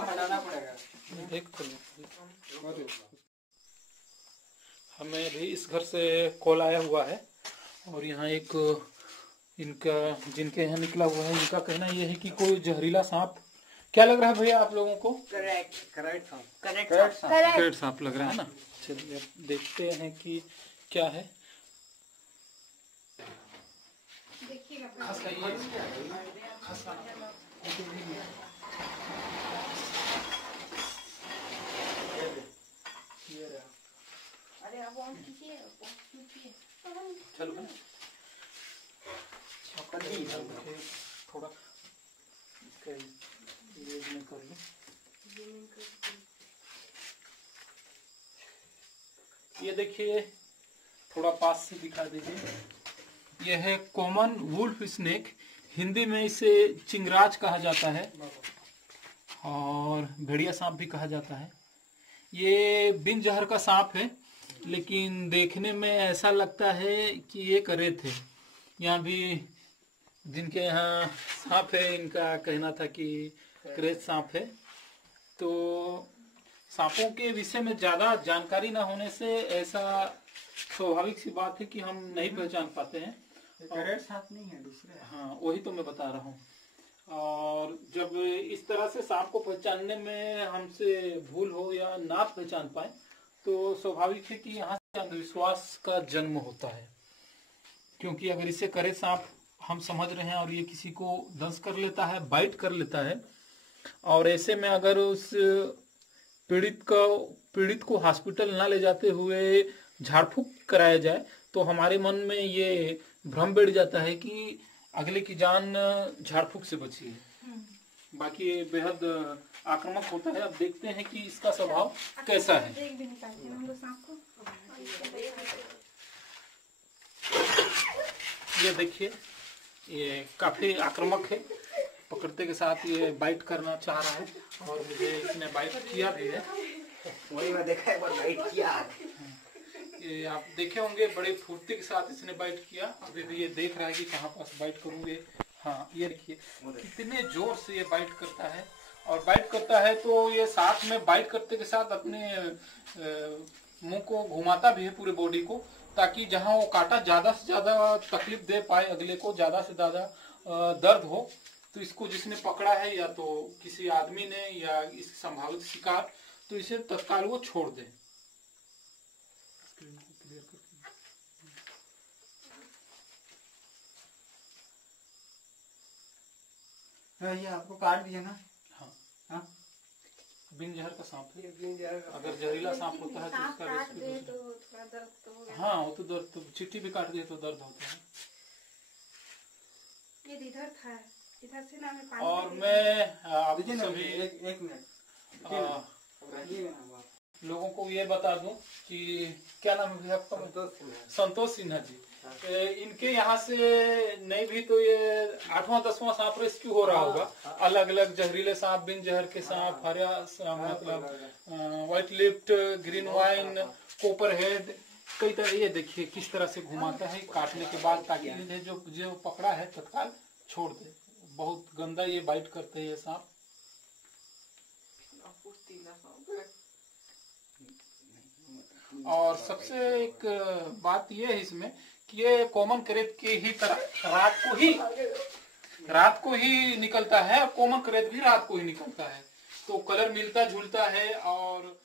हटाना पड़ेगा। देख हमें भी इस घर से कॉल आया हुआ है और यहाँ एक इनका जिनके यहाँ निकला हुआ है इनका कहना यह है कि कोई जहरीला सांप, क्या लग रहा है भैया आप लोगों को? करेक्ट सांप लग रहा है ना। चलिए देखते हैं कि क्या है। चलो थोड़ा कर लो। ये देखिए थोड़ा पास से दिखा दीजिए। यह है कॉमन वुल्फ स्नेक, हिंदी में इसे चिंगराज कहा जाता है और भेड़िया सांप भी कहा जाता है। ये बिन जहर का सांप है लेकिन देखने में ऐसा लगता है कि ये करे थे। यहाँ भी जिनके यहाँ सांप है इनका कहना था कि क्रेज सांप है। तो सांपों के विषय में ज्यादा जानकारी ना होने से ऐसा स्वाभाविक सी बात है कि हम नहीं पहचान पाते हैं। करेक्ट सांप नहीं है, दूसरे। हाँ वही तो मैं बता रहा हूँ। और जब इस तरह से सांप को पहचानने में हमसे भूल हो या ना पहचान पाए तो स्वाभाविक है कि यहाँ से अंधविश्वास का जन्म होता है। क्योंकि अगर इसे करे सांप हम समझ रहे हैं और ये किसी को दंश कर लेता है, बाइट कर लेता है, और ऐसे में अगर उस पीड़ित को हॉस्पिटल ना ले जाते हुए झाड़ फूक कराया जाए तो हमारे मन में ये भ्रम बैठ जाता है कि अगले की जान झाड़ फूक से बची है। बाकी ये बेहद आक्रामक होता है। अब देखते हैं कि इसका स्वभाव कैसा है। ये देखिए ये काफी आक्रामक है, पकड़ते के साथ ये बाइट करना चाह रहा है और मुझे इसने बाइट किया भी है। वही मैं देखा एक बार बाइट किया। ये आप देखे होंगे बड़े फुर्ती के साथ इसने बाइट किया। अभी भी ये देख रहा है कि कहाँ पास बाइट करूंगे। हाँ ये देखिए कितने जोर से ये बाइट करता है। और बाइट करता है तो ये साथ में बाइट करते के साथ अपने मुंह को घुमाता भी है पूरे बॉडी को, ताकि जहां वो काटा ज्यादा से ज्यादा तकलीफ दे पाए, अगले को ज्यादा से ज्यादा दर्द हो। तो इसको जिसने पकड़ा है या तो किसी आदमी ने या इस संभावित शिकार, तो इसे तत्काल वो छोड़ दे। ये आपको काट दिया ना? हाँ हाँ बिन जहर का सांप है। अगर जहरीला सांप होता है तो उसका हाँ वो तो दर्द, तो चींटी भी काट दिए तो दर्द होता है। ये इधर था, इधर से ना मैं पानी और मैं आप सभी एक मिनट लोगों को ये बता दूं कि क्या नाम है आपका? संतोष सिन्हा जी। इनके यहाँ से नहीं भी तो ये 8वां 10वां सांप रेस्क्यू हो रहा होगा। अलग अलग जहरीले सांप, बिन जहर के सांप, हरा मतलब white lipped, green wine, copper head, कई तरह। ये देखिए किस तरह से घुमाता है काटने के बाद, ताकि जो पकड़ा है तत्काल छोड़ दे। बहुत गंदा ये बाइट करते हैं ये सांप। और सबसे एक बात ये है इसमें कि ये कॉमन क्रेत के ही तरह रात को ही निकलता है। कॉमन क्रेत भी रात को ही निकलता है, तो कलर मिलता जुलता है और